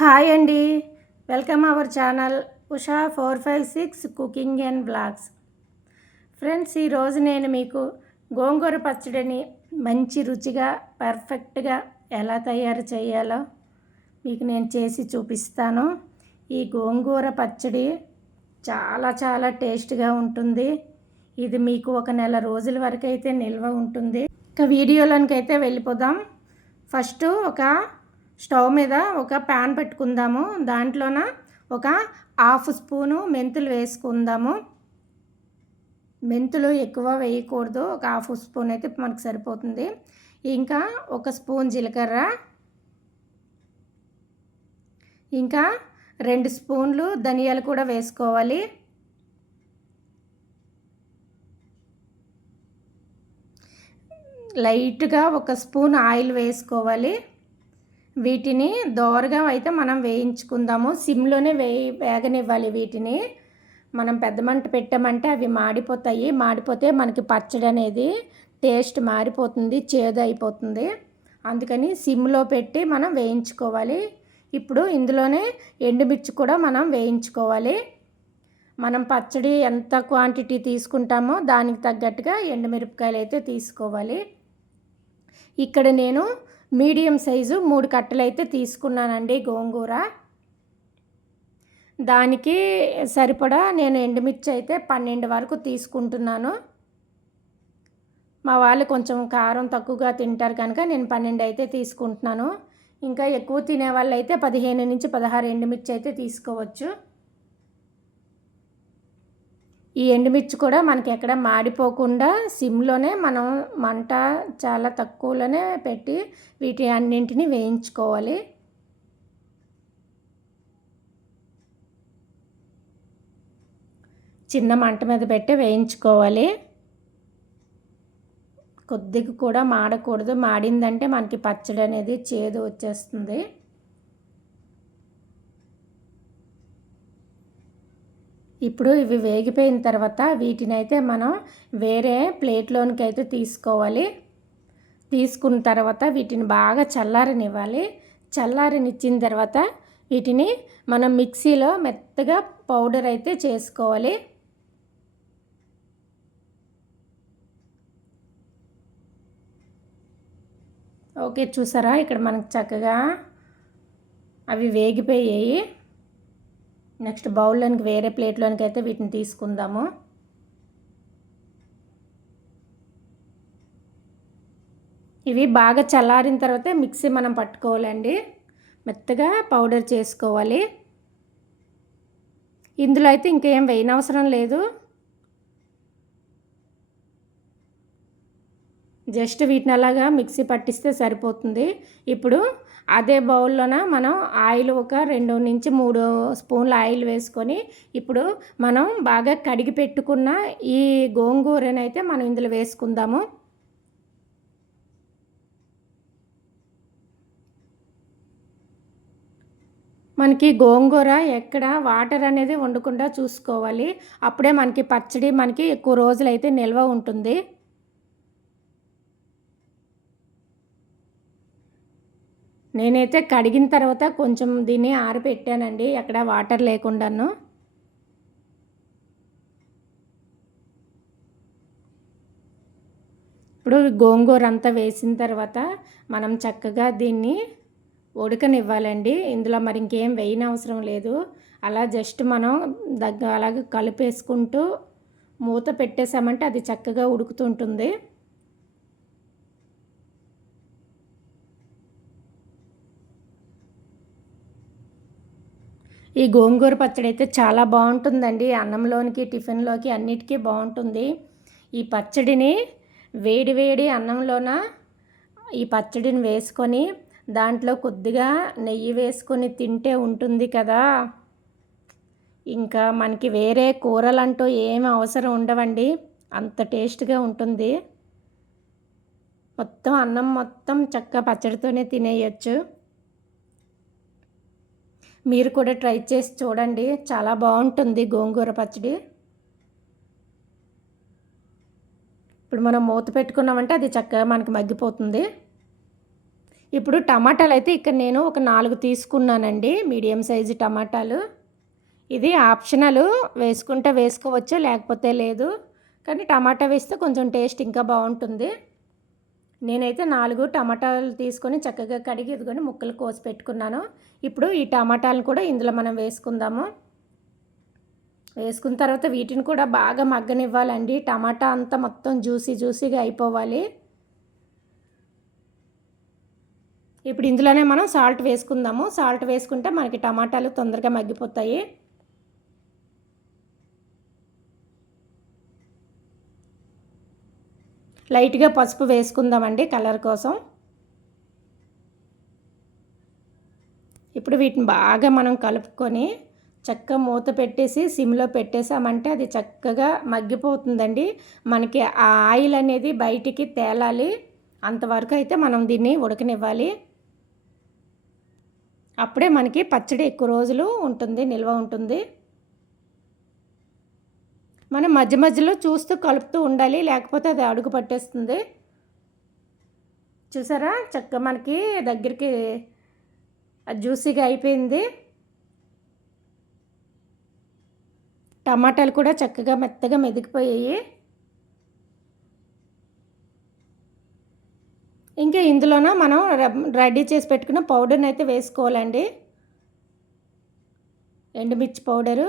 Hi అండి, welcome our channel Usha 456 cooking and blogs. Friends, ఈరోజు నేను మీకు గోంగూర పచ్చడిని మంచి రుచిగా పర్ఫెక్ట్గా ఎలా తయారు చేయాలో మీకు నేను చేసి చూపిస్తాను. ఈ గోంగూర పచ్చడి చాలా చాలా టేస్ట్గా ఉంటుంది. ఇది మీకు ఒక నెల రోజుల వరకు అయితే నిల్వ ఉంటుంది. ఇక వీడియోలోనికి అయితే వెళ్ళిపోదాం. ఫస్ట్ ఒక స్టవ్ మీద ఒక ప్యాన్ పెట్టుకుందాము. దాంట్లోన ఒక హాఫ్ స్పూను మెంతులు వేసుకుందాము. మెంతులు ఎక్కువ వేయకూడదు, ఒక హాఫ్ స్పూన్ అయితే మనకు సరిపోతుంది. ఇంకా ఒక స్పూన్ జీలకర్ర, ఇంకా 2 స్పూన్లు ధనియాలు కూడా వేసుకోవాలి. లైట్గా ఒక స్పూన్ ఆయిల్ వేసుకోవాలి. వీటిని దోరగా అయితే మనం వేయించుకుందాము. సిమ్లోనే వేగనివ్వాలి. వీటిని మనం పెద్ద మంట పెట్టామంటే అవి మాడిపోతాయి. మాడిపోతే మనకి పచ్చడి అనేది టేస్ట్ మారిపోతుంది, చేదు అయిపోతుంది. అందుకని సిమ్లో పెట్టి మనం వేయించుకోవాలి. ఇప్పుడు ఇందులోనే ఎండుమిర్చి కూడా మనం వేయించుకోవాలి. మనం పచ్చడి ఎంత క్వాంటిటీ తీసుకుంటామో దానికి తగ్గట్టుగా ఎండుమిరపకాయలు అయితే తీసుకోవాలి. ఇక్కడ నేను మీడియం సైజు 3 కట్టలు అయితే తీసుకున్నానండి గోంగూర. దానికి సరిపడా నేను ఎండుమిర్చి అయితే 12 వరకు తీసుకుంటున్నాను. మా వాళ్ళు కొంచెం కారం తక్కువగా తింటారు కనుక నేను 12 అయితే తీసుకుంటున్నాను. ఇంకా ఎక్కువ తినే వాళ్ళు అయితే 15 నుంచి 16 ఎండుమిర్చి అయితే తీసుకోవచ్చు. ఈ ఎండుమిర్చి కూడా మనకి ఎక్కడ మాడిపోకుండా సిమ్లోనే మనం మంట చాలా తక్కువలోనే పెట్టి వీటి అన్నింటినీ వేయించుకోవాలి. చిన్న మంట మీద పెట్టి వేయించుకోవాలి. కొద్దిగా కూడా మాడకూడదు. మాడిందంటే మనకి పచ్చడి అనేది చేదు వచ్చేస్తుంది. ఇప్పుడు ఇవి వేగిపోయిన తర్వాత వీటిని అయితే మనం వేరే ప్లేట్లోనికి అయితే తీసుకోవాలి. తీసుకున్న తర్వాత వీటిని బాగా చల్లారనివ్వాలి. చల్లారనిచ్చిన తర్వాత వీటిని మనం మిక్సీలో మెత్తగా పౌడర్ అయితే చేసుకోవాలి. ఓకే, చూసారా ఇక్కడ మనకు చక్కగా అవి వేగిపోయాయి. నెక్స్ట్ బౌల్లోనికి వేరే ప్లేట్లోనికి అయితే వీటిని తీసుకుందాము. ఇవి బాగా చల్లారిన తర్వాత మిక్సీ మనం పట్టుకోవాలండి. మెత్తగా పౌడర్ చేసుకోవాలి. ఇందులో అయితే ఇంకేం వేయనవసరం లేదు. జస్ట్ వీటిని అలాగా మిక్సీ పట్టిస్తే సరిపోతుంది. ఇప్పుడు అదే బౌల్లోన మనం ఆయిల్ ఒక 2 నుంచి 3 స్పూన్ల ఆయిల్ వేసుకొని ఇప్పుడు మనం బాగా కడిగి పెట్టుకున్న ఈ గోంగూరనైతే మనం ఇందులో వేసుకుందాము. మనకి గోంగూర ఎక్కడ వాటర్ అనేది ఉండకుండా చూసుకోవాలి. అప్పుడే మనకి పచ్చడి మనకి ఎక్కువ రోజులైతే నిల్వ ఉంటుంది. నేనైతే కడిగిన తర్వాత కొంచెం దీన్ని ఆరబెట్టానండి, ఎక్కడ వాటర్ లేకుండాను. ఇప్పుడు గోంగూర అంతా వేసిన తర్వాత మనం చక్కగా దీన్ని ఉడకనివ్వాలండి. ఇందులో మరి ఇంకేం వేయనవసరం లేదు. అలా జస్ట్ మనం అలాగే కలిపేసుకుంటూ మూత పెట్టేసామంటే అది చక్కగా ఉడుకుతుంటుంది. ఈ గోంగూర పచ్చడి అయితే చాలా బాగుంటుందండి. అన్నంలోనికి, టిఫిన్లోకి అన్నిటికీ బాగుంటుంది. ఈ పచ్చడిని వేడి వేడి అన్నంలోన ఈ పచ్చడిని వేసుకొని దాంట్లో కొద్దిగా నెయ్యి వేసుకొని తింటే ఉంటుంది కదా. ఇంకా మనకి వేరే కూరలంటూ ఏమి అవసరం ఉండవండి, అంత టేస్ట్గా ఉంటుంది. మొత్తం అన్నం మొత్తం చక్కగా పచ్చడితోనే తినేయచ్చు. మీరు కూడా ట్రై చేసి చూడండి, చాలా బాగుంటుంది గోంగూర పచ్చడి. ఇప్పుడు మనం మూత పెట్టుకున్నామంటే అది చక్కగా మనకి మగ్గిపోతుంది. ఇప్పుడు టమాటాలు అయితే ఇక్కడ నేను ఒక 4 తీసుకున్నానండి, మీడియం సైజు టమాటాలు. ఇది ఆప్షనల్, వేసుకుంటే వేసుకోవచ్చు, లేకపోతే లేదు. కానీ టమాటా వేస్తే కొంచెం టేస్ట్ ఇంకా బాగుంటుంది. నేనైతే 4 టమాటాలు తీసుకొని చక్కగా కడిగి ఇదిగోని ముక్కలు కోసి పెట్టుకున్నాను. ఇప్పుడు ఈ టమాటాలను కూడా ఇందులో మనం వేసుకుందాము. వేసుకున్న తర్వాత వీటిని కూడా బాగా మగ్గనివ్వాలండి. టమాటా అంతా మొత్తం జ్యూసీగా అయిపోవాలి. ఇప్పుడు ఇందులోనే మనం సాల్ట్ వేసుకుందాము. సాల్ట్ వేసుకుంటే మనకి టమాటాలు తొందరగా మగ్గిపోతాయి. లైట్గా పసుపు వేసుకుందామండి కలర్ కోసం. ఇప్పుడు వీటిని బాగా మనం కలుపుకొని చక్కగా మూత పెట్టేసి సిమ్లో పెట్టేసామంటే అది చక్కగా మగ్గిపోతుందండి. మనకి ఆ ఆయిల్ అనేది బయటికి తేలాలి, అంతవరకు అయితే మనం దీన్ని ఉడకనివ్వాలి. అప్పుడే మనకి పచ్చడి ఎక్కువ రోజులు ఉంటుంది, నిల్వ ఉంటుంది. మనం మధ్య మధ్యలో చూస్తూ కలుపుతూ ఉండాలి, లేకపోతే అది అడుగు పట్టేస్తుంది. చూసారా చక్కగా మనకి దగ్గరికి జ్యూసీగా అయిపోయింది. టమాటాలు కూడా చక్కగా మెత్తగా మెదిగిపోయాయి. ఇంకా ఇందులోన మనం రెడీ చేసి పెట్టుకున్న పౌడర్ని అయితే వేసుకోవాలండి, ఎండుమిర్చి పౌడరు.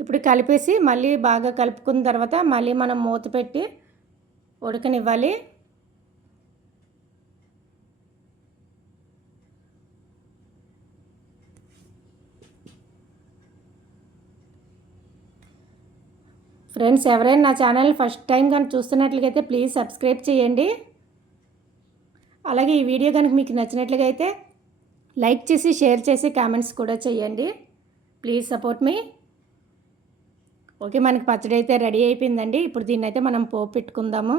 ఇప్పుడు కలిపేసి మళ్ళీ బాగా కలుపుకున్న తర్వాత మళ్ళీ మనం మూత పెట్టి ఉడకనివ్వాలి. ఫ్రెండ్స్, ఎవరైనా నా ఛానల్ ఫస్ట్ టైం కానీ చూస్తున్నట్లయితే ప్లీజ్ సబ్స్క్రైబ్ చేయండి. అలాగే ఈ వీడియో కనుక మీకు నచ్చినట్లుగా అయితే లైక్ చేసి షేర్ చేసి కామెంట్స్ కూడా చేయండి. Please support me. ఓకే, మనకి పచ్చడి అయితే రెడీ అయిపోయిందండి. ఇప్పుడు దీన్ని అయితే మనం పోపు పెట్టుకుందాము.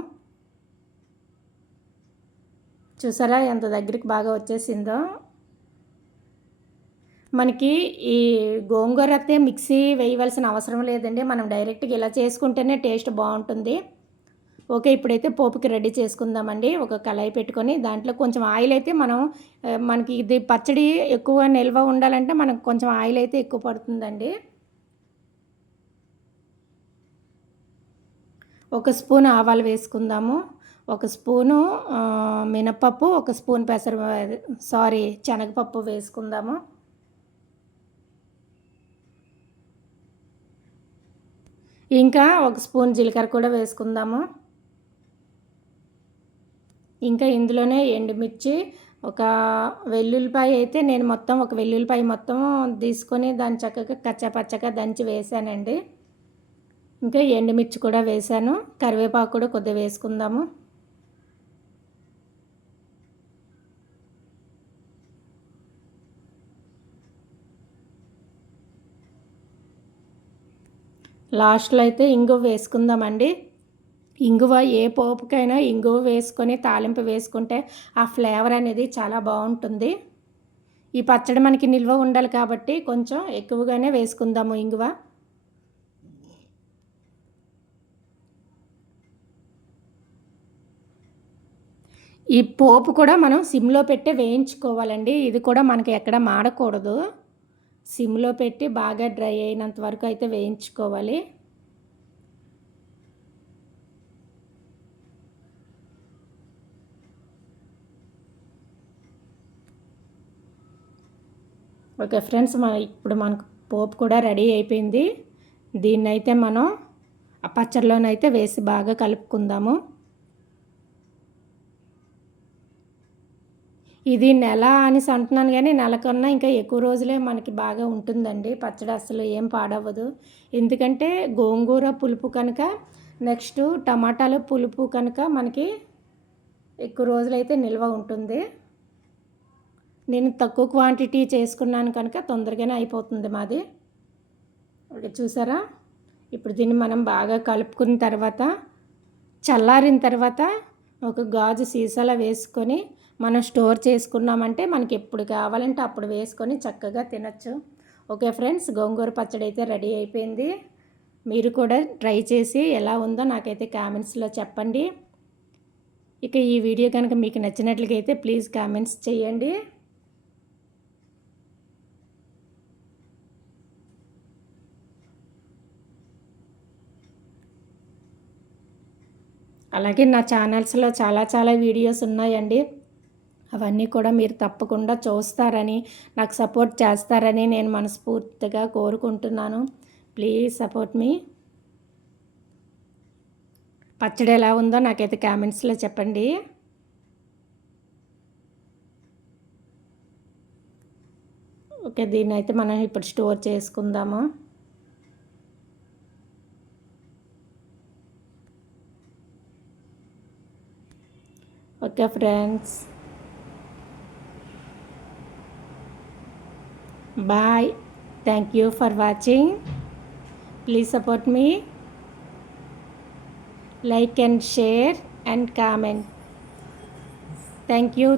చూసారా ఎంత దగ్గరికి బాగా వచ్చేసిందో. మనకి ఈ గోంగూర అయితే మిక్సీ వేయవలసిన అవసరం లేదండి, మనం డైరెక్ట్గా ఇలా చేసుకుంటేనే టేస్ట్ బాగుంటుంది. ఓకే, ఇప్పుడైతే పోపుకి రెడీ చేసుకుందామండి. ఒక కళాయి పెట్టుకొని దాంట్లో కొంచెం ఆయిల్ అయితే మనకి ఇది పచ్చడి ఎక్కువ నిల్వ ఉండాలంటే మనకు కొంచెం ఆయిల్ అయితే ఎక్కువ పడుతుందండి. ఒక స్పూన్ ఆవాలు వేసుకుందాము, ఒక స్పూను మినపప్పు, ఒక స్పూన్ శనగపప్పు వేసుకుందాము. ఇంకా ఒక స్పూన్ జీలకర్ర కూడా వేసుకుందాము. ఇంకా ఇందులోనే ఎండుమిర్చి, ఒక వెల్లుల్లిపాయ అయితే నేను మొత్తం ఒక వెల్లుల్లిపాయ మొత్తం తీసుకొని దాన్ని చక్కగా కచ్చాపచ్చగా దంచి వేసానండి. ఇంకా ఎండుమిర్చి కూడా వేసాను, కరివేపాకు కూడా కొద్దిగా వేసుకుందాము. లాస్ట్లో అయితే ఇంగువ వేసుకుందామండి. ఇంగువ ఏ పోపుకైనా ఇంగువ వేసుకొని తాలింపు వేసుకుంటే ఆ ఫ్లేవర్ అనేది చాలా బాగుంటుంది. ఈ పచ్చడి మనకి నిల్వ ఉండాలి కాబట్టి కొంచెం ఎక్కువగానే వేసుకుందాము ఇంగువ. ఈ పోపు కూడా మనం సిమ్లో పెట్టి వేయించుకోవాలండి. ఇది కూడా మనకి ఎక్కడ మాడకూడదు, సిమ్లో పెట్టి బాగా డ్రై అయినంత వరకు అయితే వేయించుకోవాలి. ఓకే ఫ్రెండ్స్, ఇప్పుడు మనకు పోపు కూడా రెడీ అయిపోయింది. దీన్నైతే మనం ఆ పచ్చడిలోనైతే వేసి బాగా కలుపుకుందాము. ఇది నెల అనేసి అంటున్నాను కానీ నెల కన్నా ఇంకా ఎక్కువ రోజులే మనకి బాగా ఉంటుందండి పచ్చడి, అసలు ఏం పాడవ్వదు. ఎందుకంటే గోంగూర పులుపు కనుక, నెక్స్ట్ టమాటాలు పులుపు కనుక మనకి ఎక్కువ రోజులైతే నిల్వ ఉంటుంది. నేను తక్కువ క్వాంటిటీ చేసుకున్నాను కనుక తొందరగానే అయిపోతుంది మాది. ఓకే, చూసారా. ఇప్పుడు దీన్ని మనం బాగా కలుపుకున్న తర్వాత చల్లారిన తర్వాత ఒక గాజు సీసాలో వేసుకొని మనం స్టోర్ చేసుకున్నామంటే మనకి ఎప్పుడు కావాలంటే అప్పుడు వేసుకొని చక్కగా తినచ్చు. ఓకే ఫ్రెండ్స్, గోంగూర పచ్చడి అయితే రెడీ అయిపోయింది. మీరు కూడా ట్రై చేసి ఎలా ఉందో నాకైతే కామెంట్స్లో చెప్పండి. ఇక ఈ వీడియో కనుక మీకు నచ్చినట్లయితే ప్లీజ్ కామెంట్స్ చేయండి. అలాగే నా ఛానల్స్లో చాలా వీడియోస్ ఉన్నాయండి. అవన్నీ కూడా మీరు తప్పకుండా చూస్తారని, నాకు సపోర్ట్ చేస్తారని నేను మనస్ఫూర్తిగా కోరుకుంటున్నాను. ప్లీజ్ సపోర్ట్ మీ. పచ్చడి ఎలా ఉందో నాకైతే కామెంట్స్లో చెప్పండి. ఓకే, దీన్ని అయితే మనం ఇప్పుడు స్టోర్ చేసుకుందాము. Okay friends, bye. Thank you for watching. Please support me. Like and share and comment. Thank you.